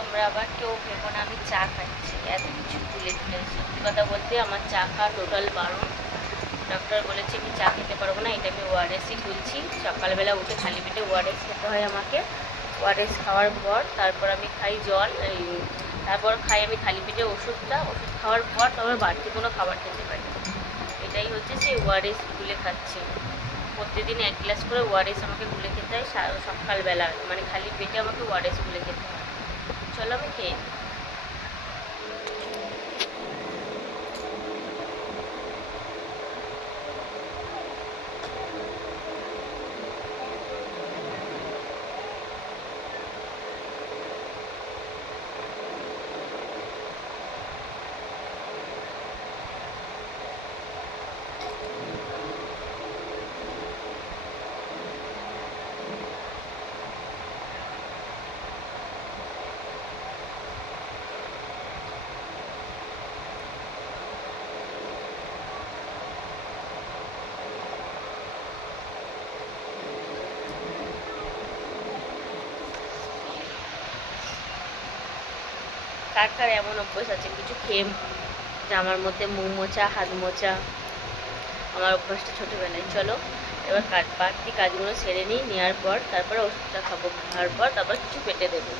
তোমরা আবার কেউ ভেবো না, আমি চা খাচ্ছি। এত কিছু তুলে তুলে সত্যি কথা বলতে আমার চা খাওয়া টোটাল বারণ। ডক্টর বলেছে আমি চা খেতে পারব না, এটা আমি ওআরএসই তুলছি সকালবেলা উঠে খালি পেটে ওআরএস খেতে হয় আমাকে। ওআরএস খাওয়ার পর তারপর আমি খাই জল তারপর খাই আমি খালি পেটে ওষুধটা। ওষুধ খাওয়ার পর তারপর বাড়তি কোনো খাবার খেতে পারি। এটাই হচ্ছে সেই ওআরএস গুলে খাচ্ছি। প্রত্যেকদিন এক গ্লাস করে ওআরএস আমাকে গুলে খেতে হয় সকালবেলা। মানে খালি পেটে আমাকে ওআরএস গুলে খেতে হয়। চলো আমি কার কার এমন অভ্যাস আছে, কিছু খেয়ে আমার মধ্যে মুখ মোচা হাত মোচা আমার অভ্যাসটা ছোটোবেলায়। চলো, এবার কাট বাড়তি কাজগুলো সেরে নিই নেওয়ার পর তারপরে ওষুধটা খাব, খাওয়ার পর তারপর কিছু পেটে দেবো।